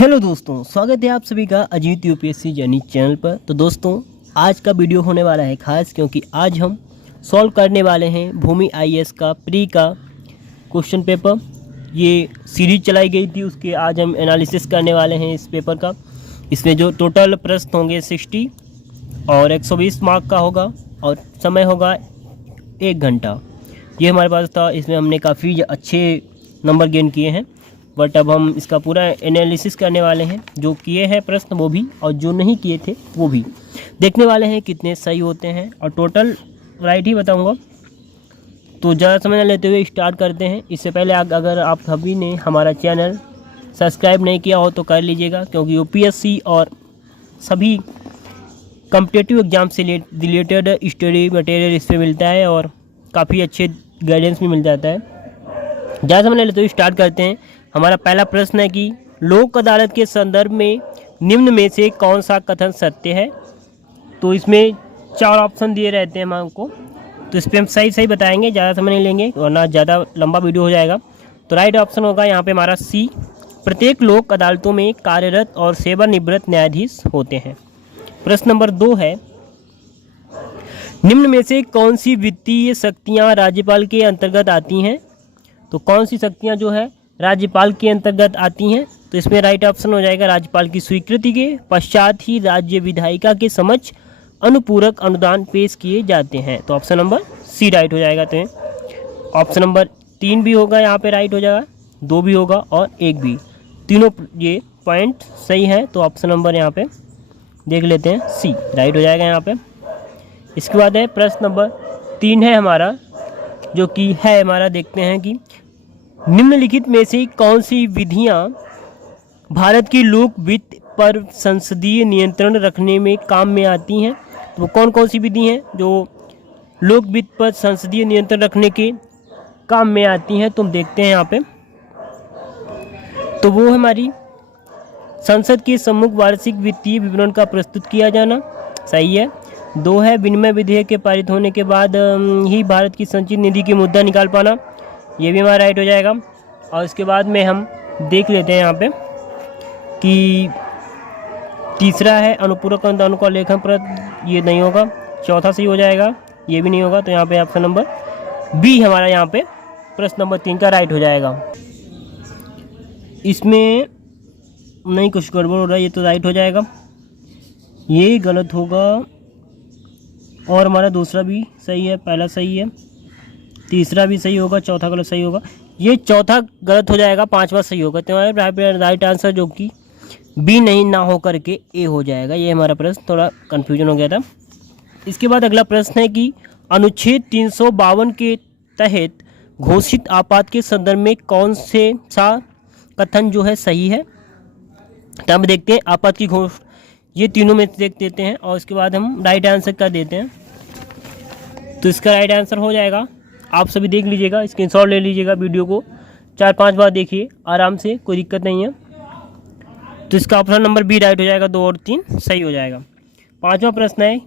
Hello दोस्तों, स्वागत है आप सभी का अजीत यूपीएससी जर्नी चैनल पर। तो दोस्तों, आज का वीडियो होने वाला है खास, क्योंकि आज हम सॉल्व करने वाले हैं भूमि आईएएस का प्री का क्वेश्चन पेपर। ये सीरीज चलाई गई थी, उसके आज हम एनालिसिस करने वाले हैं इस पेपर का। इसमें जो टोटल प्रश्न होंगे 60 और 120 मार्क का होगा और समय होगा 1 घंटा। ये हमारे पास था, इसमें हमने काफ़ी अच्छे नंबर गेन किए हैं। बट अब हम इसका पूरा एनालिसिस करने वाले हैं, जो किए हैं प्रश्न वो भी और जो नहीं किए थे वो भी देखने वाले हैं कितने सही होते हैं, और टोटल राइट ही बताऊंगा। तो ज़्यादा समय न लेते हुए स्टार्ट करते हैं। इससे पहले अगर आप सभी ने हमारा चैनल सब्सक्राइब नहीं किया हो तो कर लीजिएगा, क्योंकि यूपीएससी और सभी कॉम्पिटिटिव एग्जाम से रिलेटेड स्टडी मटेरियल इस पर मिलता है और काफ़ी अच्छे गाइडेंस भी मिल जाता है। ज़्यादा समय न लेते हुए स्टार्ट करते हैं। हमारा पहला प्रश्न है कि लोक अदालत के संदर्भ में निम्न में से कौन सा कथन सत्य है। तो इसमें 4 ऑप्शन दिए रहते हैं हमको, तो इस पर हम सही बताएंगे, ज़्यादा समय नहीं लेंगे वरना ज़्यादा लंबा वीडियो हो जाएगा। तो राइट ऑप्शन होगा यहाँ पे हमारा सी, प्रत्येक लोक अदालतों में कार्यरत और सेवानिवृत्त न्यायाधीश होते हैं। प्रश्न नंबर 2 है, निम्न में से कौन सी वित्तीय शक्तियाँ राज्यपाल के अंतर्गत आती हैं। तो कौन सी शक्तियाँ जो है राज्यपाल के अंतर्गत आती हैं। तो इसमें राइट ऑप्शन हो जाएगा राज्यपाल की स्वीकृति के पश्चात ही राज्य विधायिका के समक्ष अनुपूरक अनुदान पेश किए जाते हैं। तो ऑप्शन नंबर सी राइट हो जाएगा। तो ऑप्शन नंबर 3 भी होगा, यहाँ पे राइट हो जाएगा, 2 भी होगा और 1 भी, तीनों ये पॉइंट सही है। तो ऑप्शन नंबर यहाँ पे देख लेते हैं, सी राइट हो जाएगा यहाँ पे। इसके बाद है प्रश्न नंबर 3 है हमारा, जो कि है हमारा, देखते हैं कि निम्नलिखित में से कौन सी विधियां भारत की लोक वित्त पर संसदीय नियंत्रण रखने में काम में आती हैं। तो कौन कौन सी विधि हैं जो लोक वित्त पर संसदीय नियंत्रण रखने के काम में आती हैं। तो हम देखते हैं यहाँ पे, तो वो हमारी संसद के सम्मुख वार्षिक वित्तीय विवरण का प्रस्तुत किया जाना, सही है। 2 है, विनिमय विधेयक के पारित होने के बाद ही भारत की संचित निधि की मुद्दा निकाल पाना, ये भी हमारा राइट हो जाएगा। और इसके बाद में हम देख लेते हैं यहाँ पे कि तीसरा है अनुपूरक अनुदान का लेखन प्रत, ये नहीं होगा। चौथा सही हो जाएगा, ये भी नहीं होगा। तो यहाँ पे ऑप्शन नंबर बी हमारा यहाँ पे प्रश्न नंबर 3 का राइट हो जाएगा। इसमें नहीं कुछ गड़बड़ हो रहा है, ये तो राइट हो जाएगा, ये गलत होगा। और हमारा दूसरा भी सही है, पहला सही है, तीसरा भी सही होगा, चौथा गलत सही होगा, ये चौथा गलत हो जाएगा, 5वां सही होगा। तो राइट आंसर जो कि बी नहीं ना हो करके ए हो जाएगा। ये हमारा प्रश्न थोड़ा कन्फ्यूजन हो गया था। इसके बाद अगला प्रश्न है कि अनुच्छेद 352 के तहत घोषित आपात के संदर्भ में कौन से सा कथन जो है सही है। तो हम देखते हैं आपात की घोषणा, ये तीनों में देख देते हैं और इसके बाद हम राइट आंसर कर देते हैं। तो इसका राइट आंसर हो जाएगा, आप सभी देख लीजिएगा, स्क्रीनशॉट ले लीजिएगा, वीडियो को 4-5 बार देखिए आराम से, कोई दिक्कत नहीं है। तो इसका ऑप्शन नंबर बी राइट हो जाएगा, 2 और 3 सही हो जाएगा। 5वां प्रश्न है,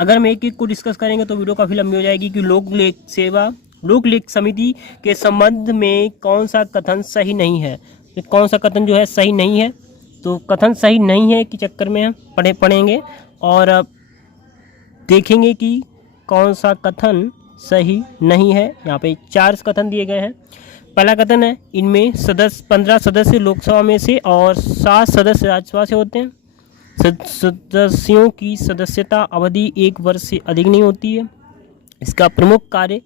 अगर हम एक को डिस्कस करेंगे तो वीडियो काफ़ी लंबी हो जाएगी कि लोक लेख समिति के संबंध में कौन सा कथन सही नहीं है। तो कौन सा कथन जो है सही नहीं है, तो कथन सही नहीं है कि चक्कर में हम पढ़ेंगे और देखेंगे कि कौन सा कथन सही नहीं है। यहाँ पे 4 कथन दिए गए हैं। पहला कथन है, इनमें 15 सदस्य लोकसभा में से और 7 सदस्य राज्यसभा से होते हैं। सदस्यों की सदस्यता अवधि 1 वर्ष से अधिक नहीं होती है। इसका प्रमुख कार्य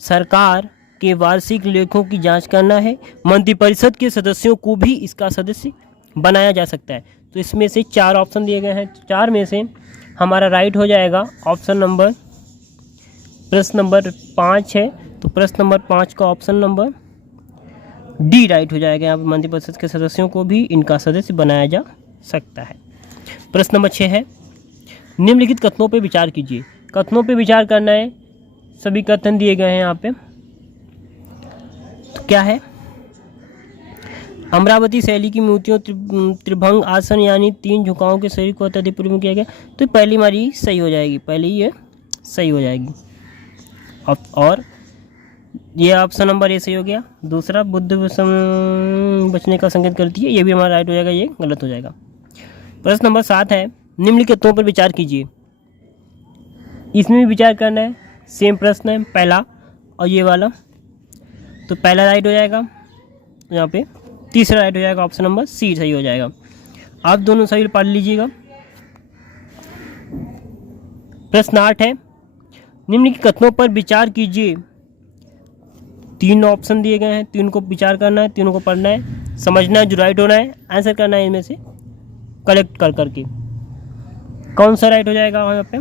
सरकार के वार्षिक लेखों की जांच करना है। मंत्रिपरिषद के सदस्यों को भी इसका सदस्य बनाया जा सकता है। तो इसमें से 4 ऑप्शन दिए गए हैं, 4 में से हमारा राइट हो जाएगा ऑप्शन नंबर, प्रश्न नंबर 5 है, तो प्रश्न नंबर 5 का ऑप्शन नंबर डी राइट हो जाएगा। यहाँ पर मंत्रिपरिषद के सदस्यों को भी इनका सदस्य बनाया जा सकता है। प्रश्न नंबर 6 है, निम्नलिखित कथनों पर विचार कीजिए। कथनों पर विचार करना है, सभी कथन दिए गए हैं यहाँ पे। तो क्या है, अमरावती शैली की मूर्तियों त्रिभंग आसन यानी 3 झुकावों के शरीर को अत्यधिक पूर्व में किया गया। तो पहली हमारी सही हो जाएगी, पहली ये सही हो जाएगी। और ये ऑप्शन नंबर ए सही हो गया। दूसरा बुद्ध बचने का संकेत करती है, ये भी हमारा राइट हो जाएगा, ये गलत हो जाएगा। प्रश्न नंबर 7 है, निम्नलिखितों पर विचार कीजिए। इसमें भी विचार करना है, सेम प्रश्न है पहला और ये वाला, तो पहला राइट हो जाएगा यहाँ पे, तीसरा राइट हो जाएगा, ऑप्शन नंबर सी सही हो जाएगा। आप दोनों सही पढ़ लीजिएगा। प्रश्न 8 है, निम्नलिखित कथनों पर विचार कीजिए। 3 ऑप्शन दिए गए हैं, 3 को विचार करना है, 3 को पढ़ना है, समझना है, जो राइट होना है आंसर करना है, इनमें से कलेक्ट कर करके कौन सा राइट हो जाएगा। यहाँ पे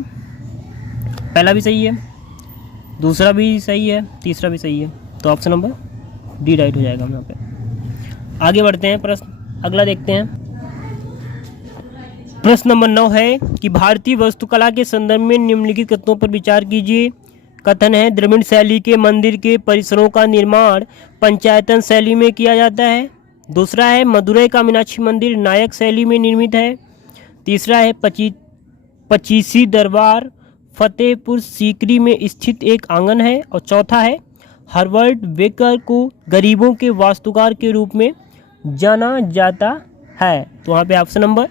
पहला भी सही है, दूसरा भी सही है, तीसरा भी सही है, तो ऑप्शन नंबर डी राइट हो जाएगा यहाँ पे। आगे बढ़ते हैं, प्रश्न अगला देखते हैं। प्रश्न नंबर 9 है कि भारतीय वास्तुकला के संदर्भ में निम्नलिखित कथनों पर विचार कीजिए। कथन है, द्रविड़ शैली के मंदिर के परिसरों का निर्माण पंचायतन शैली में किया जाता है। दूसरा है, मदुरई का मीनाक्षी मंदिर नायक शैली में निर्मित है। तीसरा है, पचीसी दरबार फतेहपुर सीकरी में स्थित एक आंगन है। और चौथा है, हार्वर्ड बेकर को गरीबों के वास्तुकार के रूप में जाना जाता है। तो वहाँ पे ऑप्शन नंबर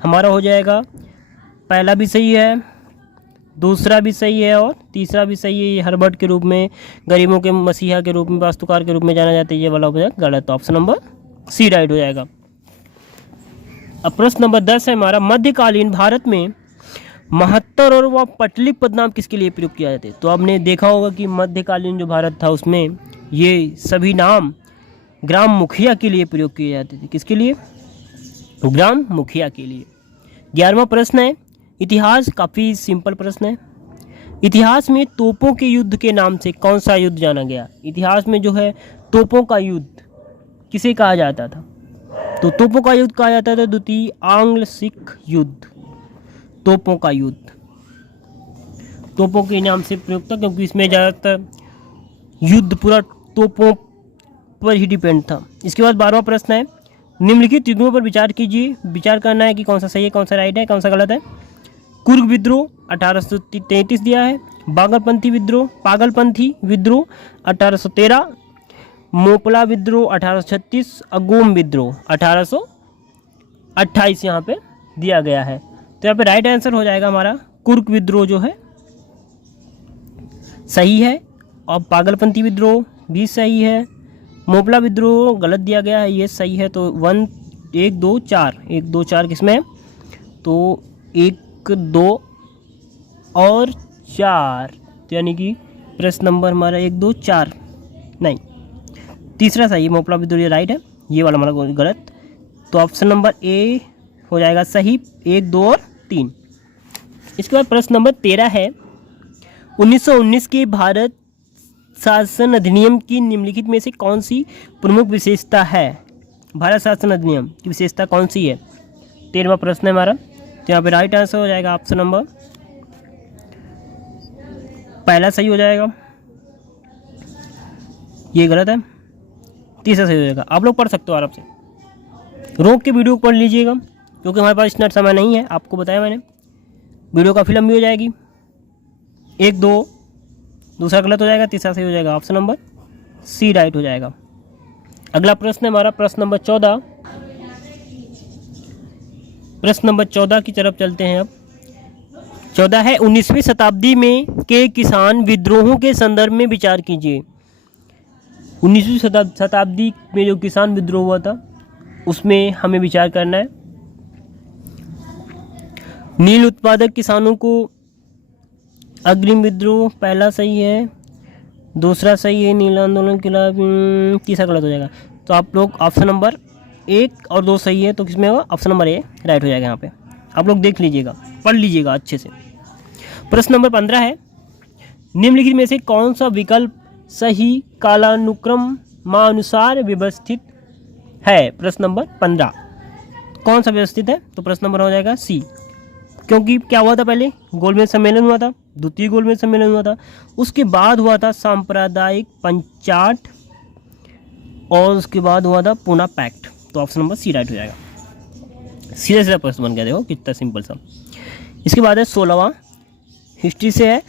हमारा हो जाएगा, पहला भी सही है, दूसरा भी सही है और तीसरा भी सही है। ये हार्वर्ड के रूप में, गरीबों के मसीहा के रूप में, वास्तुकार के रूप में जाना जाता है, ये वाला हो जाएगा गलत, ऑप्शन नंबर सी राइट हो जाएगा। अब प्रश्न नंबर 10 है हमारा, मध्यकालीन भारत में महत्तर और व पटलिक पदनाम किसके लिए प्रयोग किया जाते हैं। तो आपने देखा होगा कि मध्यकालीन जो भारत था उसमें ये सभी नाम ग्राम मुखिया के लिए प्रयोग किए जाते थे। किसके लिए? ग्राम मुखिया के लिए। 11वां प्रश्न है, इतिहास काफ़ी सिंपल प्रश्न है। इतिहास में तोपों के युद्ध के नाम से कौन सा युद्ध जाना गया। इतिहास में जो है तोपों का युद्ध किसे कहा जाता था। तो तोपों का युद्ध कहा जाता था द्वितीय आंग्ल सिख युद्ध। तोपों का युद्ध तोपों के नाम से प्रयोग था क्योंकि इसमें ज़्यादातर युद्ध पूरा तोपों पर ही डिपेंड था। इसके बाद 12वां प्रश्न है, निम्नलिखित युद्धों पर विचार कीजिए। विचार करना है कि कौन सा सही है, कौन सा राइट है, कौन सा गलत है। कुर्ग विद्रोह 1833 दिया है। पागलपंथी विद्रोह 1813, मोपला विद्रोह 1836, अगोम विद्रोह 1828 यहाँ पे दिया गया है। तो यहाँ पे राइट आंसर हो जाएगा हमारा कुर्ग विद्रोह जो है सही है, और पागलपंथी विद्रोह भी सही है। मोपला विद्रोह गलत दिया गया है, ये सही है। तो 1 2 4 किसमें है, तो 1 2 और 4, तो यानी कि प्रश्न नंबर हमारा 1 2 4 नहीं, तीसरा सही है, मोपला विद्रोह ये राइट है, ये वाला हमारा गलत। तो ऑप्शन नंबर ए हो जाएगा सही, 1 2 और 3। इसके बाद प्रश्न नंबर 13 है, 1919 के भारत शासन अधिनियम की निम्नलिखित में से कौन सी प्रमुख विशेषता है। भारत शासन अधिनियम की विशेषता कौन सी है, 13वां प्रश्न है हमारा। तो यहाँ पे राइट आंसर हो जाएगा ऑप्शन नंबर पहला सही हो जाएगा, ये गलत है, तीसरा सही हो जाएगा। आप लोग पढ़ सकते हो आराम से, रोक के वीडियो पढ़ लीजिएगा क्योंकि हमारे पास इतना समय नहीं है, आपको बताया मैंने। वीडियो काफ़ी लंबी हो जाएगी। 1 2 दूसरा गलत हो जाएगा, तीसरा सही हो जाएगा, ऑप्शन नंबर सी राइट हो जाएगा। अगला प्रश्न है हमारा प्रश्न नंबर 14। प्रश्न नंबर 14 की तरफ चलते हैं। अब 14 है, 19वीं शताब्दी में के किसान विद्रोहों के संदर्भ में विचार कीजिए। 19वीं शताब्दी में जो किसान विद्रोह हुआ था उसमें हमें विचार करना है। नील उत्पादक किसानों को अग्रिम विद्रोह पहला सही है, दूसरा सही है, नील आंदोलन के खिलाफ, तीसरा गलत हो जाएगा। तो आप लोग ऑप्शन नंबर 1 और 2 सही है, तो किसमें होगा, ऑप्शन नंबर ए राइट हो जाएगा। यहाँ पे आप लोग देख लीजिएगा, पढ़ लीजिएगा अच्छे से। प्रश्न नंबर 15 है, निम्नलिखित में से कौन सा विकल्प सही कालानुक्रम अनुसार व्यवस्थित है। प्रश्न नंबर 15 कौन सा व्यवस्थित है, तो प्रश्न नंबर हो जाएगा सी, क्योंकि क्या हुआ था, पहले गोलमेज सम्मेलन हुआ था, द्वितीय गोलमेज सम्मेलन हुआ था, उसके बाद हुआ था सांप्रदायिक पंचाट, और उसके बाद हुआ था पूना पैक्ट। तो ऑप्शन नंबर सी राइट हो जाएगा। सीधा सीधा प्रश्न बन गया, देखो कितना सिंपल सा। इसके बाद है 16वां हिस्ट्री से है।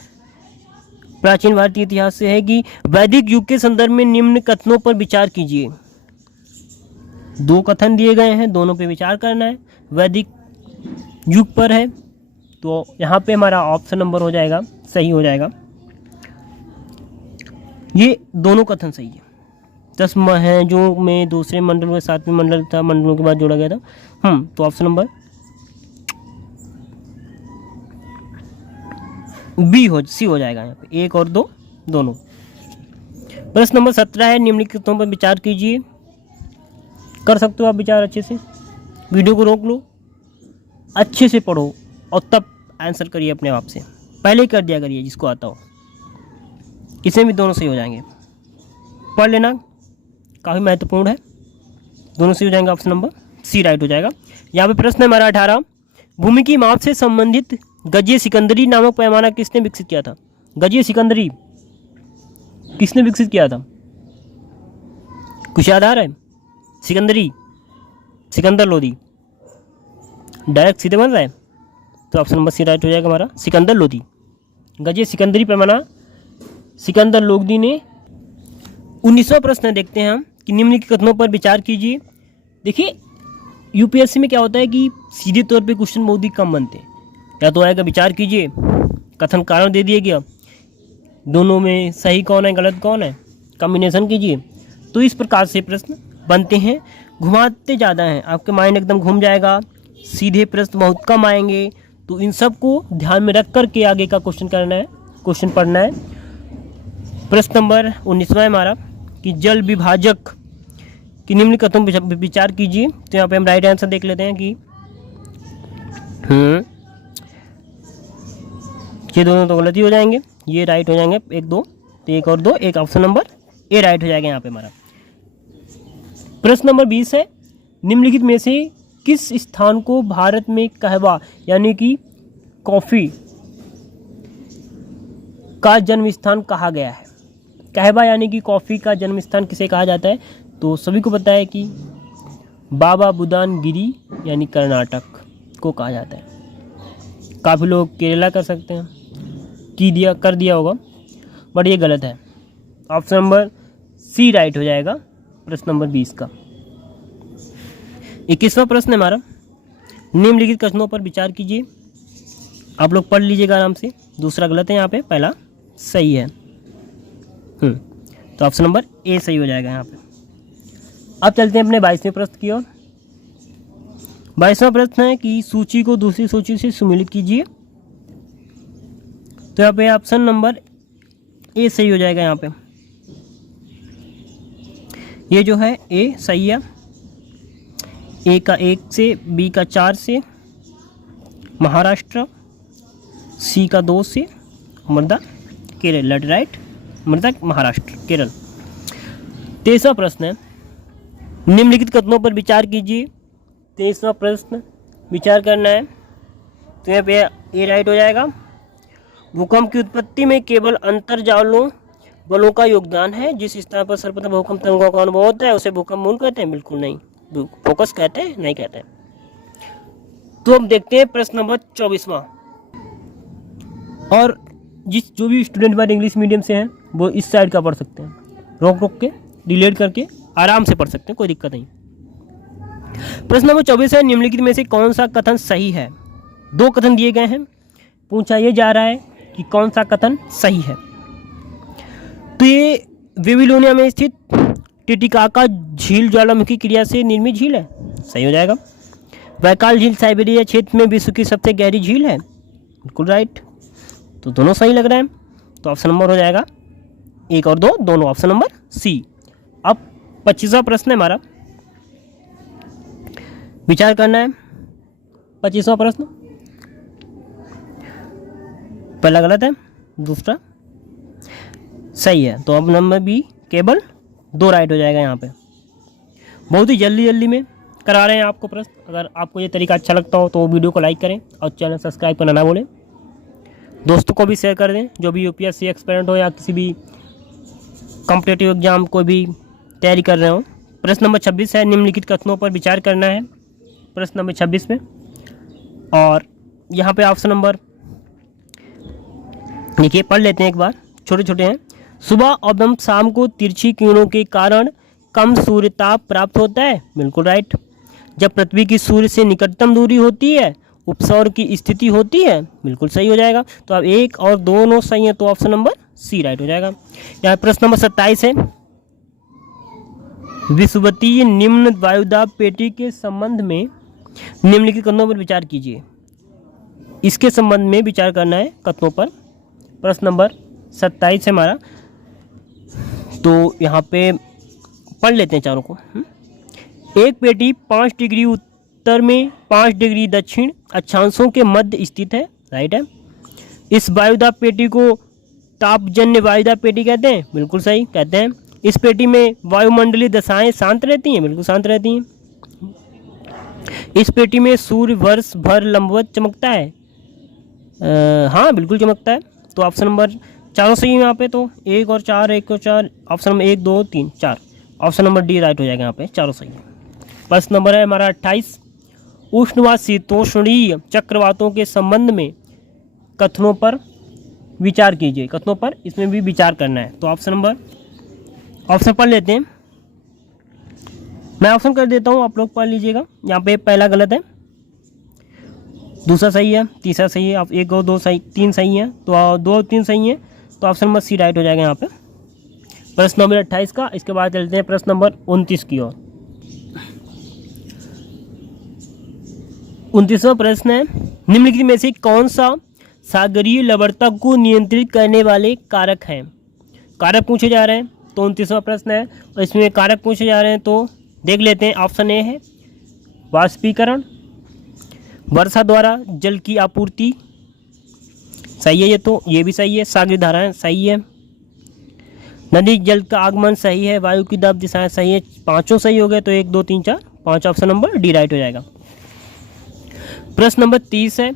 प्राचीन भारतीय इतिहास से है कि वैदिक युग के संदर्भ में निम्न कथनों पर विचार कीजिए। 2 कथन दिए गए हैं, दोनों पे विचार करना है। वैदिक युग पर है तो यहाँ पे हमारा ऑप्शन नंबर हो जाएगा, सही हो जाएगा। ये दोनों कथन सही है। 10 है जो में दूसरे मंडल में 7वें मंडल था, मंडलों के बाद जोड़ा गया था। तो ऑप्शन नंबर सी हो जाएगा यहाँ पे, 1 और 2 दोनों। प्रश्न नंबर 17 है, निम्नलिखितों पर विचार कीजिए। कर सकते हो आप विचार अच्छे से, वीडियो को रोक लो, अच्छे से पढ़ो और तब आंसर करिए अपने आप से। पहले ही कर दिया करिए जिसको आता हो, इसमें भी दोनों सही हो जाएंगे। पढ़ लेना, काफ़ी महत्वपूर्ण है, दोनों सही हो जाएंगे। ऑप्शन नंबर सी राइट हो जाएगा। यहाँ पे प्रश्न है हमारा 18, भूमि की माप से संबंधित गजे सिकंदरी नामक पैमाना किसने विकसित किया था? गजे सिकंदरी किसने विकसित किया था? कुछ याद आ रहा है? सिकंदरी, सिकंदर लोदी, डायरेक्ट सीधे बन रहा है तो ऑप्शन नंबर सी राइट हो जाएगा हमारा, सिकंदर लोदी। गजे सिकंदरी पैमाना सिकंदर लोदी ने। 19वां प्रश्न देखते हैं हम कि निम्न के कथनों पर विचार कीजिए। देखिए यूपीएससी में क्या होता है कि सीधे तौर पे क्वेश्चन बहुत ही कम बनते हैं, या तो आएगा विचार कीजिए, कथन कारण दे दिया गया, दोनों में सही कौन है गलत कौन है कॉम्बिनेशन कीजिए। तो इस प्रकार से प्रश्न बनते हैं, घुमाते ज़्यादा हैं, आपके माइंड एकदम घूम जाएगा, सीधे प्रश्न बहुत कम आएंगे। तो इन सब को ध्यान में रख कर के आगे का क्वेश्चन करना है, क्वेश्चन पढ़ना है। प्रश्न नंबर 19वां है हमारा कि जल विभाजक की निम्न कथनों पर विचार कीजिए। तो यहाँ पे हम राइट आंसर देख लेते हैं कि ये दोनों तो गलत ही हो जाएंगे, ये राइट हो जाएंगे, 1 2, 1 और 2, एक ऑप्शन नंबर ए राइट हो जाएगा यहाँ पे हमारा। प्रश्न नंबर 20 है, निम्नलिखित में से किस स्थान को भारत में कहवा यानी कि कॉफी का जन्म स्थान कहा गया है? कहवा यानी कि कॉफी का जन्म स्थान किसे कहा जाता है? तो सभी को पता है कि बाबा बुदान गिरी यानी कर्नाटक को कहा जाता है। काफ़ी लोग केरला कर सकते हैं, कर दिया होगा, बट ये गलत है। ऑप्शन नंबर सी राइट हो जाएगा प्रश्न नंबर 20 का। 21वां प्रश्न है हमारा, निम्नलिखित कथनों पर विचार कीजिए। आप लोग पढ़ लीजिएगा आराम से, दूसरा गलत है यहाँ पे, पहला सही है। तो ऑप्शन नंबर ए सही हो जाएगा यहाँ पे। अब चलते हैं अपने 22वें प्रश्न की ओर। 22वां प्रश्न है कि सूची को दूसरी सूची से सम्मिलित कीजिए। तो यहाँ पे ऑप्शन नंबर ए सही हो जाएगा यहाँ पे। ये जो है ए सही है, ए का 1 से, बी का 4 से, महाराष्ट्र, सी का 2 से, मृदा केरल, लेट राइट, मृदा महाराष्ट्र केरल। 23वां प्रश्न है, निम्नलिखित कथनों पर विचार कीजिए। 23वां प्रश्न विचार करना है, तो यहाँ पे ए राइट हो जाएगा। भूकंप की उत्पत्ति में केवल अंतर्जालों बलों का योगदान है। जिस स्थान पर सर्वप्रथम भूकंप तरंगों का अनुभव होता है उसे भूकंप मूल कहते हैं? बिल्कुल नहीं, फोकस कहते हैं? नहीं कहते हैं। तो हम देखते हैं प्रश्न नंबर 24वां। और जो भी स्टूडेंट हमारे इंग्लिश मीडियम से हैं वो इस साइड का पढ़ सकते हैं, रोक के रिलेट करके आराम से पढ़ सकते हैं, कोई दिक्कत नहीं। प्रश्न नंबर 24 है, निम्नलिखित में से कौन सा कथन सही है? 2 कथन दिए गए हैं, पूछा यह जा रहा है कि कौन सा कथन सही है। तो ये बेबीलोनिया में स्थित टिटिकाका झील ज्वालामुखी क्रिया से निर्मित झील है, सही हो जाएगा। बैकाल झील साइबेरिया क्षेत्र में विश्व की सबसे गहरी झील है, बिल्कुल राइट। तो दोनों सही लग रहे हैं, तो ऑप्शन नंबर हो जाएगा 1 और 2 दोनों, ऑप्शन नंबर सी। अब 25वां प्रश्न है हमारा, विचार करना है। 25वां प्रश्न, पहला गलत है, दूसरा सही है, तो अब नंबर बी केवल 2 राइट हो जाएगा यहाँ पे। बहुत ही जल्दी जल्दी में करा रहे हैं आपको प्रश्न। अगर आपको ये तरीका अच्छा लगता हो तो वीडियो को लाइक करें और चैनल सब्सक्राइब करना ना भूलें। दोस्तों को भी शेयर कर दें जो भी यूपीएससी एक्सपेरेंट हो या किसी भी कॉम्पिटिटिव एग्जाम कोई भी तैयारी कर रहे हो। प्रश्न नंबर 26 है, निम्नलिखित कथनों पर विचार करना है प्रश्न नंबर 26 में। और यहाँ पे ऑप्शन नंबर देखिए, पढ़ लेते हैं एक बार। छोटे छोटे हैं। सुबह एवं शाम को तिरछी किरणों के कारण कम सूर्य ताप प्राप्त होता है, बिल्कुल राइट। जब पृथ्वी की सूर्य से निकटतम दूरी होती है उपसौर की स्थिति होती है, बिल्कुल सही हो जाएगा। तो अब 1 और 2 सही है, तो ऑप्शन नंबर सी राइट हो जाएगा। यहाँ प्रश्न नंबर 27 है, विषुवतीय निम्न वायुदाब पेटी के संबंध में निम्नलिखित कथनों पर विचार कीजिए। इसके संबंध में विचार करना है कथनों पर। प्रश्न नंबर 27 है हमारा, तो यहाँ पे पढ़ लेते हैं चारों को। एक पेटी 5 डिग्री उत्तर में 5 डिग्री दक्षिण अक्षांशों के मध्य स्थित है, राइट है। इस वायुदाब पेटी को तापजन्य वायुदाब पेटी कहते हैं, बिल्कुल सही कहते हैं। इस पेटी में वायुमंडलीय दशाएं शांत रहती हैं, बिल्कुल शांत रहती हैं। इस पेटी में सूर्य वर्ष भर लंबवत चमकता है, हाँ बिल्कुल चमकता है। तो ऑप्शन नंबर चारों सही है यहाँ पे, तो 1 और 4 1 और 4, option number 1 2 3 4, option number D right हो जाएगा यहाँ पे, चारों सही है। प्रश्न नंबर है हमारा 28, उष्ण व शीतोष्णीय चक्रवातों के संबंध में कथनों पर विचार कीजिए। कथनों पर इसमें भी विचार करना है। तो ऑप्शन पढ़ लेते हैं, मैं ऑप्शन कर देता हूँ, आप लोग पढ़ लीजिएगा। यहाँ पे पहला गलत है, दूसरा सही है, तीसरा सही है, 1 और 2 सही, 3 सही है, तो 2 और 3 सही है, तो ऑप्शन नंबर सी राइट हो जाएगा यहाँ पे प्रश्न नंबर 28 का। इसके बाद चलते हैं प्रश्न नंबर 29 की ओर। 29वां प्रश्न है, निम्नलिखित में से कौन सा सागरीय लवणता को नियंत्रित करने वाले कारक हैं। कारक पूछे जा रहे हैं, तो 29वां प्रश्न है और इसमें कारक पूछे जा रहे हैं, तो देख लेते हैं। ऑप्शन ए है वाष्पीकरण, वर्षा द्वारा जल की आपूर्ति, सही है ये, तो ये भी सही है। सागरीय धाराएं सही है। नदी जल का आगमन सही है। वायु की दाब दिशाएं सही है। पांचों सही हो गए, तो 1 2 3 4 5, ऑप्शन नंबर डी राइट हो जाएगा। प्रश्न नंबर 30 है,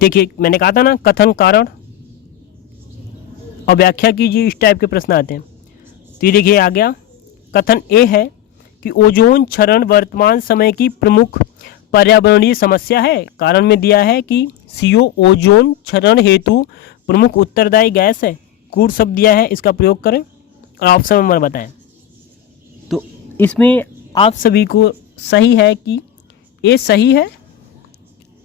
देखिए मैंने कहा था ना कथन कारण और व्याख्या कीजिए, इस टाइप के प्रश्न आते हैं। तो ये देखिए आ गया। कथन ए है कि ओजोन क्षरण वर्तमान समय की प्रमुख पर्यावरणीय समस्या है। कारण में दिया है कि CO ओजोन क्षरण हेतु प्रमुख उत्तरदायी गैस है। कूट शब्द दिया है, इसका प्रयोग करें और ऑप्शन नंबर बताएं। तो इसमें आप सभी को सही है कि ए सही है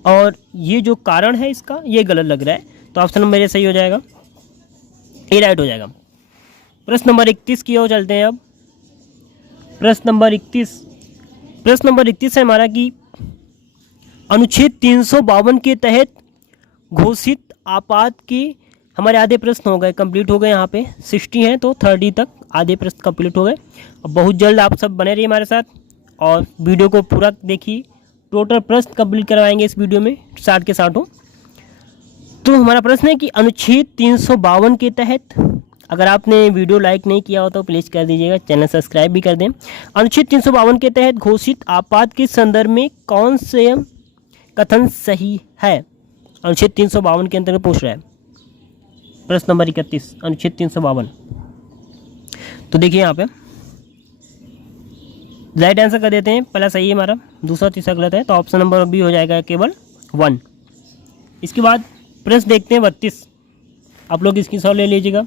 और ये जो कारण है इसका ये गलत लग रहा है, तो ऑप्शन नंबर ए सही हो जाएगा, ए राइट हो जाएगा। प्रश्न नंबर 31 की ओर चलते हैं अब। प्रश्न नंबर 31 है हमारा कि अनुच्छेद 352 के तहत घोषित आपात के हमारे आधे प्रश्न हो गए, कंप्लीट हो गए। यहाँ पे 60 हैं, तो 30 तक आधे प्रश्न कंप्लीट हो गए। अब बहुत जल्द आप सब बने रहिए हमारे साथ और वीडियो को पूरा देखिए। टोटल प्रश्न कंप्लीट करवाएंगे इस वीडियो में 60 के 60 हो। तो हमारा प्रश्न है कि अनुच्छेद 352 के तहत, अगर आपने वीडियो लाइक नहीं किया हो तो प्लीज़ कर दीजिएगा, चैनल सब्सक्राइब भी कर दें। अनुच्छेद 352 के तहत घोषित आपात के संदर्भ में कौन से कथन सही है। अनुच्छेद 352 के अंतर्गत पूछ रहा है। प्रश्न नंबर 31 अनुच्छेद 352। तो देखिए यहाँ पे राइट आंसर कर देते हैं। पहला सही है हमारा, दूसरा तीसरा गलत है, तो ऑप्शन नंबर बी हो जाएगा केवल 1। इसके बाद प्रश्न देखते हैं 32। आप लोग इसकी सॉल्व ले लीजिएगा,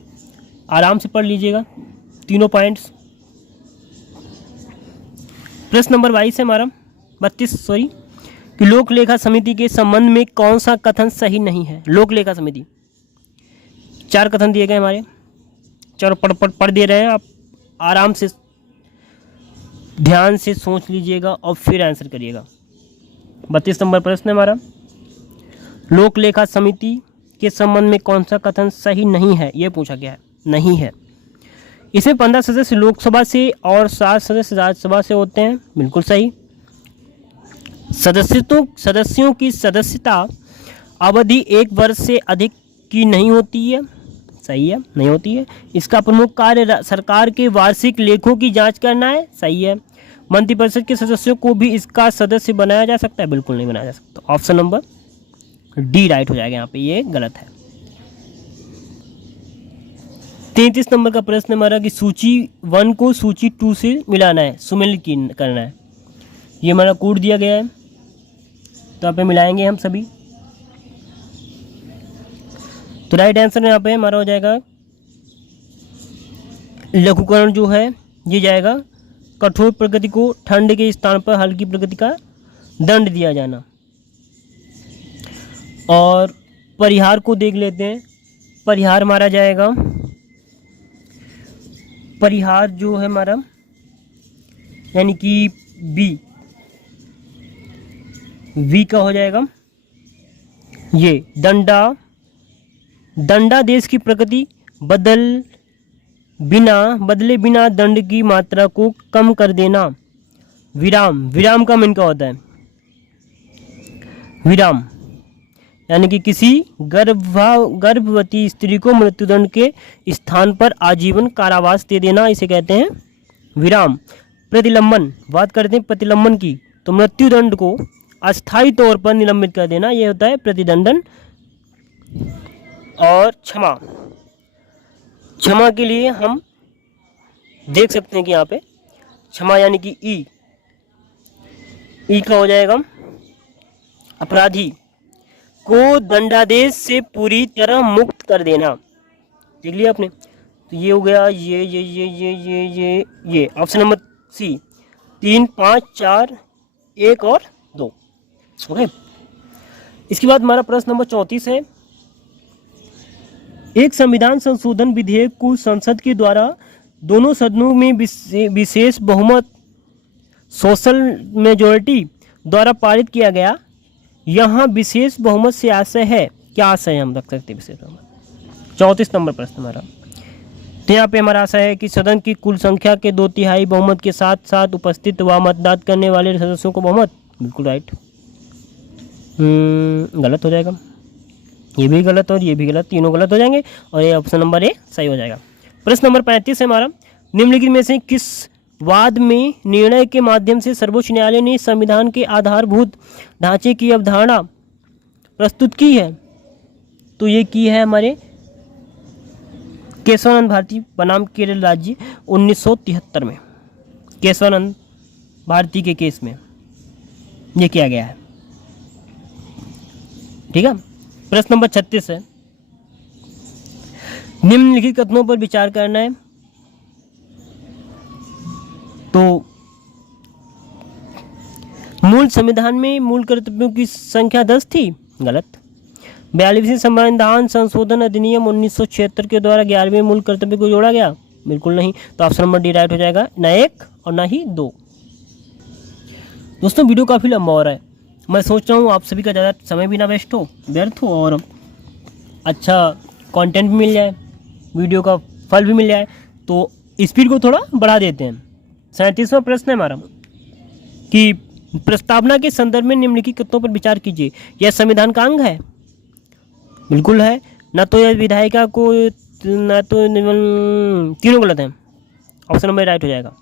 आराम से पढ़ लीजिएगा तीनों पॉइंट्स। प्रश्न नंबर 22 है हमारा 32 कि लोक लेखा समिति के संबंध में कौन सा कथन सही नहीं है। लोक लेखा समिति 4 कथन दिए गए हमारे, चलो पढ़ दे रहे हैं, आप आराम से ध्यान से सोच लीजिएगा और फिर आंसर करिएगा। 32 नंबर प्रश्न है हमारा, लोक लेखा समिति के संबंध में कौन सा कथन सही नहीं है, ये पूछा गया है। नहीं है। इसमें 15 सदस्य लोकसभा से और 7 सदस्य राज्यसभा से होते हैं, बिल्कुल सही। सदस्यों की सदस्यता अवधि 1 वर्ष से अधिक की नहीं होती है, सही है, नहीं होती है। इसका प्रमुख कार्य सरकार के वार्षिक लेखों की जांच करना है, सही है। मंत्रिपरिषद के सदस्यों को भी इसका सदस्य बनाया जा सकता है, बिल्कुल नहीं बनाया जा सकता। ऑप्शन नंबर डी राइट हो जाएगा, यहाँ पे ये गलत है। 33 नंबर का प्रश्न हमारा कि सूची 1 को सूची 2 से मिलाना है, सुमेलित करना है। ये हमारा कोड दिया गया है, तो यहाँ पे मिलाएंगे हम सभी। तो राइट आंसर यहाँ पे हमारा हो जाएगा लघुकरण जो है ये जाएगा कठोर प्रगति को ठंड के स्थान पर हल्की प्रगति का दंड दिया जाना। और परिहार को देख लेते हैं। परिहार हमारा जाएगा, परिहार जो है हमारा यानी कि वी का हो जाएगा ये दंडादेश की प्रकृति बदले बिना दंड की मात्रा को कम कर देना। विराम का मीन क्या होता है? विराम यानी कि किसी गर्भवती स्त्री को मृत्युदंड के स्थान पर आजीवन कारावास दे देना, इसे कहते हैं विराम। प्रतिलंबन, बात करते हैं प्रतिलंबन की, तो मृत्युदंड को अस्थायी तौर पर निलंबित कर देना, यह होता है प्रतिदंडन। और क्षमा के लिए हम देख सकते हैं कि यहाँ पे क्षमा यानी कि ई का हो जाएगा अपराधी को दंडादेश से पूरी तरह मुक्त कर देना। देख लिया आपने? तो ये हो गया ये ऑप्शन नंबर सी, 3, 5, 4, 1 और 2। ओके, इसके बाद हमारा प्रश्न नंबर 34 है। एक संविधान संशोधन विधेयक को संसद के द्वारा दोनों सदनों में विशेष बहुमत सोशल मेजॉरिटी द्वारा पारित किया गया। यहाँ विशेष बहुमत से आशय है, क्या आशय है हम रख सकते हैं विशेष बहुमत? 34 नंबर प्रश्न हमारा। तो यहाँ पे हमारा आशय है कि सदन की कुल संख्या के 2/3 बहुमत के साथ साथ उपस्थित व मतदान करने वाले सदस्यों को बहुमत। बिल्कुल राइट। गलत हो जाएगा, ये भी गलत और ये भी गलत, तीनों गलत हो जाएंगे और ये ऑप्शन नंबर ए सही हो जाएगा। प्रश्न नंबर 35 है हमारा। निम्नलिखित में से किस वाद में निर्णय के माध्यम से सर्वोच्च न्यायालय ने संविधान के आधारभूत ढांचे की अवधारणा प्रस्तुत की है? तो ये की है हमारे केशवानंद भारती बनाम केरल राज्य 1973 में, केशवानंद भारती के केस में ये किया गया है। ठीक है। प्रश्न नंबर 36 है। निम्नलिखित कथनों पर विचार करना है। तो मूल संविधान में मूल कर्तव्यों की संख्या 10 थी, गलत। 42वें संविधान संशोधन अधिनियम 1976 के द्वारा 11वें मूल कर्तव्य को जोड़ा गया, बिल्कुल नहीं। तो ऑप्शन नंबर डी राइट हो जाएगा, ना 1 और ना ही 2। दोस्तों वीडियो काफ़ी लंबा हो रहा है, मैं सोच रहा हूँ आप सभी का ज़्यादा समय भी ना वेस्ट हो, व्यर्थ हो, और अच्छा कंटेंट भी मिल जाए, वीडियो का फल भी मिल जाए। तो स्पीड को थोड़ा बढ़ा देते हैं। 37वां प्रश्न है हमारा कि प्रस्तावना के संदर्भ में निम्नलिखित कथनों पर विचार कीजिए। यह संविधान का अंग है? बिल्कुल है। ना तो यह विधायिका को, ना तो तीनों गलत हैं। ऑप्शन नंबर राइट हो जाएगा।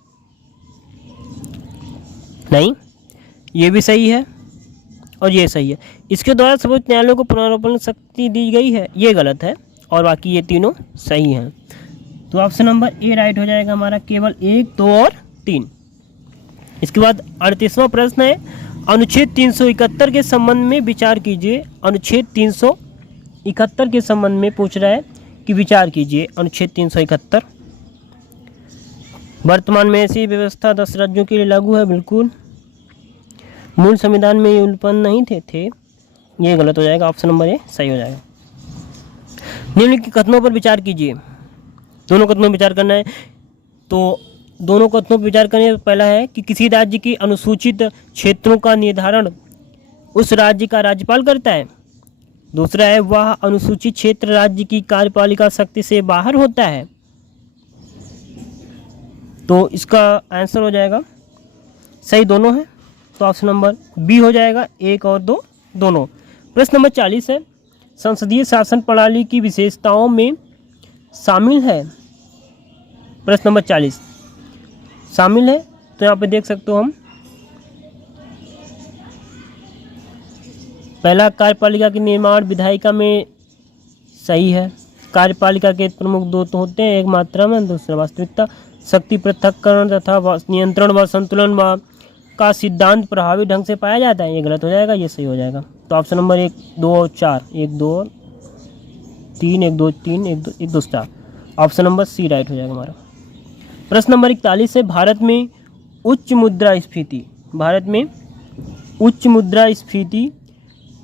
नहीं, ये भी सही है और ये सही है। इसके द्वारा सर्वोच्च न्यायालय को पुनरावलोकन शक्ति दी गई है, ये गलत है, और बाकी ये तीनों सही हैं। तो ऑप्शन नंबर ए राइट हो जाएगा हमारा, केवल 1, 2 और 3। इसके बाद 38वां प्रश्न है। अनुच्छेद 371 के संबंध में विचार कीजिए। अनुच्छेद 371 के संबंध में पूछ रहा है कि विचार कीजिए। अनुच्छेद 371, वर्तमान में ऐसी व्यवस्था 10 राज्यों के लिए लागू है, बिल्कुल। मूल संविधान में ये उत्पन्न नहीं थे, ये गलत हो जाएगा। ऑप्शन नंबर ए सही हो जाएगा। निम्नलिखित कथनों पर विचार कीजिए। दोनों कथनों पर विचार करना है। तो दोनों कथनों पर विचार करने पहला है कि किसी राज्य की अनुसूचित क्षेत्रों का निर्धारण उस राज्य का राज्यपाल करता है। दूसरा है वह अनुसूचित क्षेत्र राज्य की कार्यपालिका शक्ति से बाहर होता है। तो इसका आंसर हो जाएगा सही, दोनों है। तो ऑप्शन नंबर बी हो जाएगा, 1 और 2 दोनों। प्रश्न नंबर 40 है। संसदीय शासन प्रणाली की विशेषताओं में शामिल है। प्रश्न नंबर 40 शामिल है, तो यहाँ पे देख सकते हो हम, पहला कार्यपालिका के निर्माण विधायिका में सही है। कार्यपालिका के प्रमुख 2 तो होते हैं, एक मात्रा में, दूसरा वास्तविकता। शक्ति पृथक्करण तथा नियंत्रण व संतुलन व का सिद्धांत प्रभावी ढंग से पाया जाता है, ये गलत हो जाएगा, ये सही हो जाएगा। तो ऑप्शन नंबर 1, 2 और 4, 1, 2 और 3 1 2 3 1 2 1 2 4। ऑप्शन नंबर सी राइट हो जाएगा हमारा। प्रश्न नंबर 41 है, भारत में उच्च मुद्रास्फीति, भारत में उच्च मुद्रास्फीति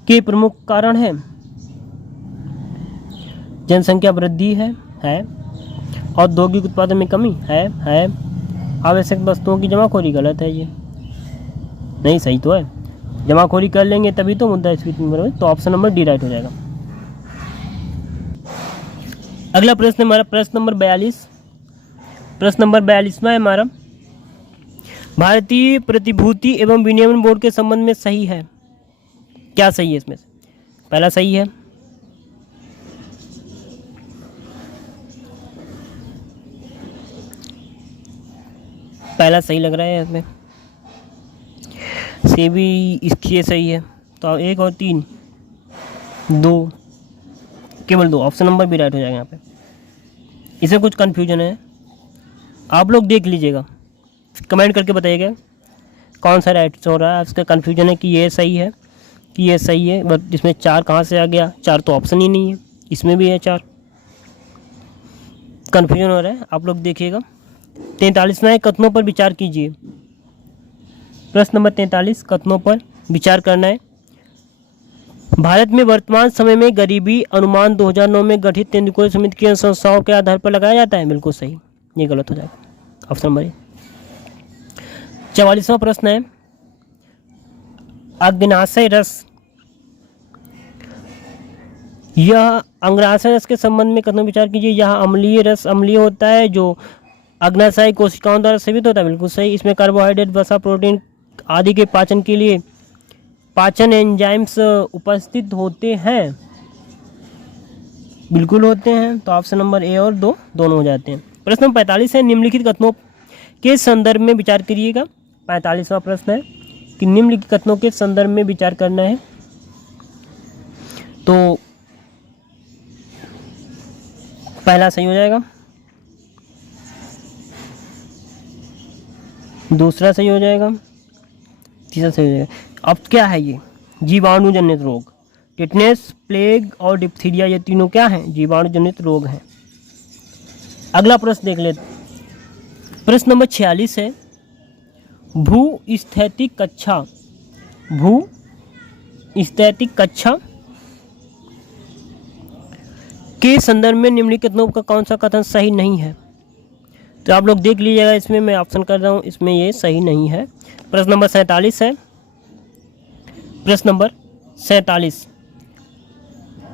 के प्रमुख कारण है। जनसंख्या वृद्धि है, औद्योगिक उत्पादन में कमी है, आवश्यक वस्तुओं की जमाखोरी, गलत है ये, नहीं सही तो है, जमाखोरी कर लेंगे तभी तो मुद्रास्फीति में बढ़ेगी, तो ऑप्शन नंबर डी राइट हो जाएगा। अगला प्रश्न हमारा प्रश्न नंबर 42, प्रश्न नंबर 42वां है हमारा, भारतीय प्रतिभूति एवं विनिमय बोर्ड के संबंध में सही है, क्या सही है इसमें से? पहला सही है, पहला सही लग रहा है इसमें से भी, इसकी सही है, तो 1 और 3 2, केवल 2, ऑप्शन नंबर भी राइट हो जाएगा यहाँ पे। इसमें कुछ कन्फ्यूजन है, आप लोग देख लीजिएगा, कमेंट करके बताइएगा कौन सा राइट हो रहा है। इसका कन्फ्यूजन है कि ये सही है कि ये सही है, बट इसमें 4 कहाँ से आ गया, 4 तो ऑप्शन ही नहीं है, इसमें भी है 4, कन्फ्यूजन हो रहा है, आप लोग देखिएगा। 43वां कथनों पर विचार कीजिए, प्रश्न नंबर 43 कथनों पर विचार करना है। भारत में वर्तमान समय में गरीबी अनुमान 2009 में गठित तेंदुलकर समिति की संस्थाओं के आधार पर लगाया जाता है, बिल्कुल सही, ये गलत हो जाएगा, ऑप्शन नंबर ए। 44वां प्रश्न है, अग्नाशय रस, यह अग्नाशय रस के संबंध में कथन विचार कीजिए। यह अम्लीय रस अम्लीय होता है जो अग्नाशय कोशिकाओं द्वारा सेवित होता है, बिल्कुल सही। इसमें कार्बोहाइड्रेट, वसा, प्रोटीन आदि के पाचन के लिए पाचन एंजाइम्स उपस्थित होते हैं, बिल्कुल होते हैं, तो ऑप्शन नंबर ए और 2 दोनों हो जाते हैं। प्रश्न नंबर 45 है, निम्नलिखित कथनों के संदर्भ में विचार करिएगा। 45वां प्रश्न है कि निम्नलिखित कथनों के संदर्भ में विचार करना है, तो पहला सही हो जाएगा, दूसरा सही हो जाएगा, तीसरा सही हो जाएगा। अब क्या है ये, जीवाणु जनित रोग, टिटनेस, प्लेग और डिप्थीरिया, ये तीनों क्या हैं, जीवाणु जनित रोग हैं। अगला प्रश्न देख लेते, प्रश्न नंबर 46 है, भूस्थैतिक कक्षा, भूस्थैतिक कक्षा के संदर्भ में निम्नलिखित कथनों का कौन सा कथन सही नहीं है, तो आप लोग देख लीजिएगा, इसमें मैं ऑप्शन कर रहा हूँ, इसमें ये सही नहीं है। प्रश्न नंबर 47 है, प्रश्न नंबर 47,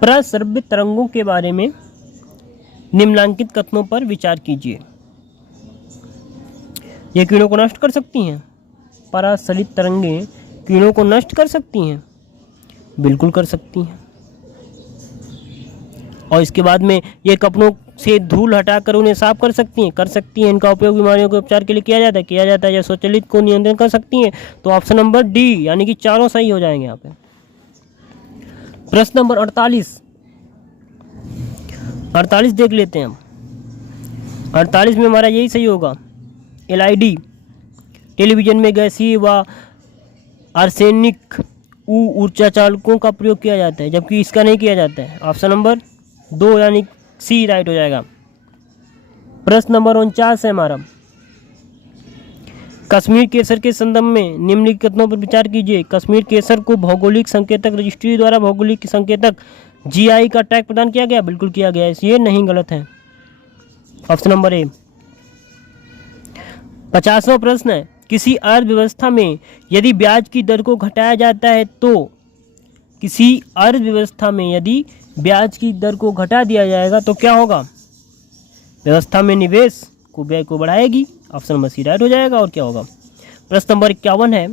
प्रस्रव्य तरंगों के बारे में निम्नलिखित कथनों पर विचार कीजिए। ये कीड़ों को नष्ट कर सकती हैं, परासलित तरंगें कीड़ों को नष्ट कर सकती हैं, बिल्कुल कर सकती हैं। और इसके बाद में ये कपड़ों से धूल हटाकर उन्हें साफ कर सकती हैं, इनका उपयोग बीमारियों के उपचार के लिए किया जाता है, या स्वचालित को नियंत्रण कर सकती हैं, तो ऑप्शन नंबर डी यानी कि चारों सही हो जाएंगे यहाँ पे। प्रश्न नंबर 48 देख लेते हैं हम। 48 में हमारा यही सही होगा, एलईडी टेलीविजन में गैसीय व आर्सेनिक ऊर्जा चालकों का प्रयोग किया जाता है, जबकि इसका नहीं किया जाता है, ऑप्शन नंबर 2 यानी सी राइट हो जाएगा। प्रश्न नंबर 49 है हमारा, कश्मीर केसर के संदर्भ में निम्नलिखित कथनों पर विचार कीजिए। कश्मीर केसर को भौगोलिक संकेतक रजिस्ट्री द्वारा भौगोलिक संकेतक जीआई का टैग प्रदान किया गया, बिल्कुल किया गया है, ये नहीं गलत है, ऑप्शन नंबर ए। 50वां प्रश्न है, किसी अर्थव्यवस्था में यदि ब्याज की दर को घटाया जाता है तो, किसी अर्थव्यवस्था में यदि ब्याज की दर को घटा दिया जाएगा तो क्या होगा, व्यवस्था में निवेश को व्यय को बढ़ाएगी, ऑप्शन नंबर सी राइट हो जाएगा। और क्या होगा, प्रश्न नंबर 51 है,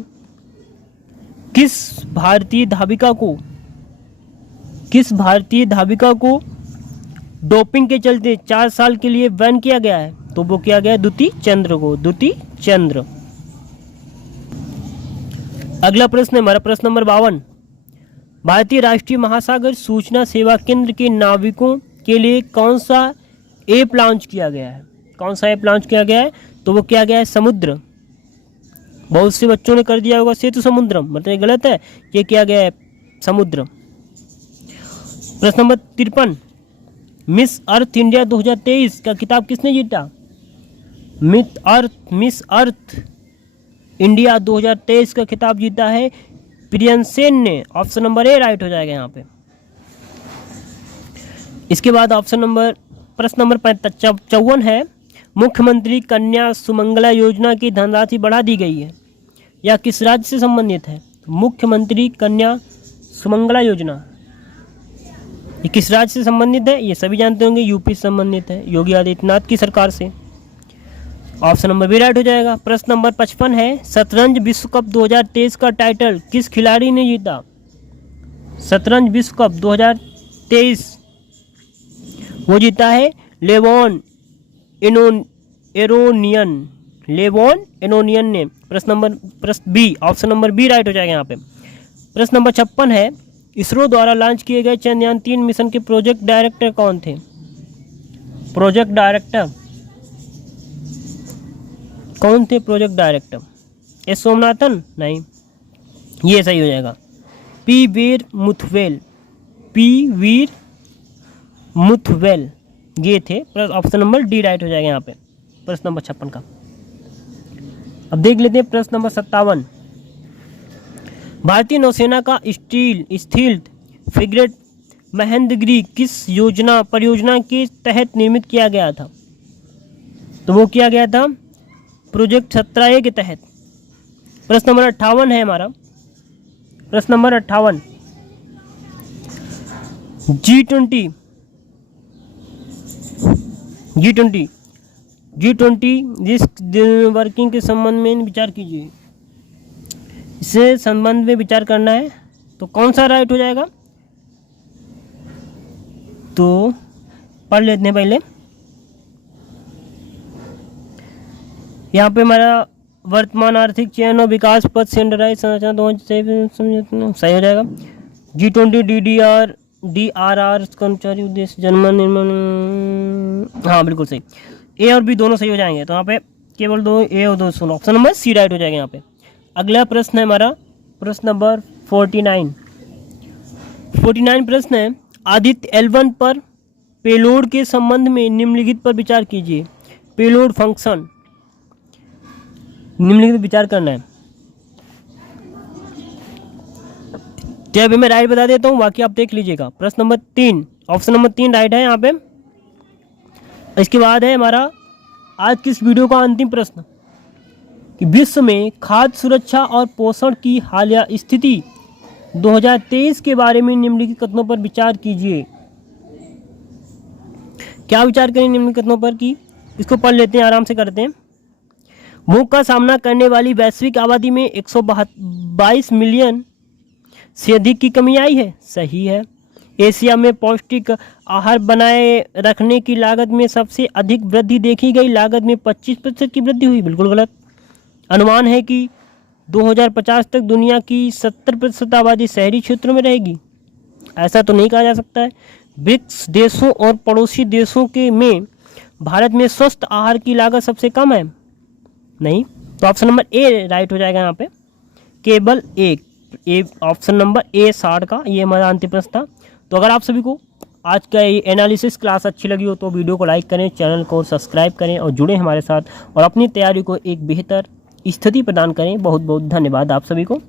किस भारतीय धाविका को डोपिंग के चलते 4 साल के लिए बैन किया गया है, तो वो किया गया द्युति चंद्र। अगला प्रश्न है हमारा प्रश्न नंबर 52, भारतीय राष्ट्रीय महासागर सूचना सेवा केंद्र के नाविकों के लिए कौन सा ऐप लॉन्च किया गया है, तो वो किया गया है समुद्र। बहुत से बच्चों ने कर दिया होगा सेतु समुद्रम, मतलब गलत है, ये किया गया है समुद्र। प्रश्न नंबर 53, मिस अर्थ इंडिया 2023 का खिताब किसने जीता? मिस अर्थ इंडिया 2023 का खिताब जीता है प्रियंसेन ने। ऑप्शन नंबर ए राइट हो जाएगा यहाँ पे। इसके बाद प्रश्न नंबर 54 है, मुख्यमंत्री कन्या सुमंगला योजना की धनराशि बढ़ा दी गई है, यह किस राज्य से संबंधित है? मुख्यमंत्री कन्या सुमंगला योजना ये किस राज्य से संबंधित है? ये सभी जानते होंगे, यूपी से संबंधित है, योगी आदित्यनाथ की सरकार से। ऑप्शन नंबर बी राइट हो जाएगा। प्रश्न नंबर 55 है, शतरंज विश्व कप 2023 का टाइटल किस खिलाड़ी ने जीता? शतरंज विश्व कप 2023 वो जीता है लेवॉन एरोनियन ने। प्रश्न B, option number B right हो जाएगा यहाँ पे। प्रश्न नंबर 56 है, इसरो द्वारा लॉन्च किए गए चंद्रयान 3 मिशन के प्रोजेक्ट डायरेक्टर कौन थे? प्रोजेक्ट डायरेक्टर कौन थे? Project director S Somanathan? नहीं, ये सही हो जाएगा। पी वीर मुथवेल ये थे। ऑप्शन नंबर डी राइट हो जाएगा यहाँ पे प्रश्न नंबर 56 का। अब देख लेते हैं प्रश्न नंबर 57, भारतीय नौसेना का स्टील्थ फ्रिगेट महेंद्रगिरी किस परियोजना के तहत निर्मित किया गया था? तो वो किया गया था प्रोजेक्ट 17A के तहत। प्रश्न नंबर 58 है हमारा। प्रश्न नंबर 58, G20 रिस्क वर्किंग के संबंध में विचार कीजिए। इससे संबंध में विचार करना है तो कौन सा राइट हो जाएगा? तो पढ़ लेते हैं पहले। यहाँ पे हमारा वर्तमान आर्थिक चयन और विकास पद सेंट्रलाइज संरचना सही हो जाएगा। G20 DRR कर्मचारी उद्देश्य जन्म निर्माण, हाँ बिल्कुल सही। ए और बी दोनों सही हो जाएंगे, तो यहाँ पे केवल दो ए और दो सुनो। ऑप्शन नंबर सी राइट हो जाएगा यहाँ पे। अगला प्रश्न है हमारा प्रश्न नंबर 49 प्रश्न है, आदित्य L1 पर पेलोड के संबंध में निम्नलिखित पर विचार कीजिए। पेलोड फंक्शन निम्नलिखित विचार करना है। तो अभी मैं राइट बता देता हूँ, बाकी आप देख लीजिएगा। प्रश्न नंबर 3, ऑप्शन नंबर 3 राइट है यहाँ पे। इसके बाद है हमारा आज की इस वीडियो का अंतिम प्रश्न कि विश्व में खाद्य सुरक्षा और पोषण की हालिया स्थिति 2023 के बारे में निम्नलिखित कथनों पर विचार कीजिए। क्या विचार करें निम्नलिखित कथनों पर कि इसको पढ़ लेते हैं, आराम से करते हैं। भूख का सामना करने वाली वैश्विक आबादी में 122 मिलियन से अधिक की कमी आई है, सही है। एशिया में पौष्टिक आहार बनाए रखने की लागत में सबसे अधिक वृद्धि देखी गई, लागत में 25% की वृद्धि हुई, बिल्कुल गलत। अनुमान है कि 2050 तक दुनिया की 70% आबादी शहरी क्षेत्रों में रहेगी, ऐसा तो नहीं कहा जा सकता है। ब्रिक्स देशों और पड़ोसी देशों के में भारत में स्वस्थ आहार की लागत सबसे कम है, नहीं। तो ऑप्शन नंबर ए राइट हो जाएगा यहाँ पे, केवल एक। ऑप्शन नंबर ए 60 का ये हमारा अंतिम प्रश्न था। तो अगर आप सभी को आज का ये एनालिसिस क्लास अच्छी लगी हो तो वीडियो को लाइक करें, चैनल को सब्सक्राइब करें और जुड़े हमारे साथ और अपनी तैयारी को एक बेहतर स्थिति प्रदान करें। बहुत बहुत धन्यवाद आप सभी को।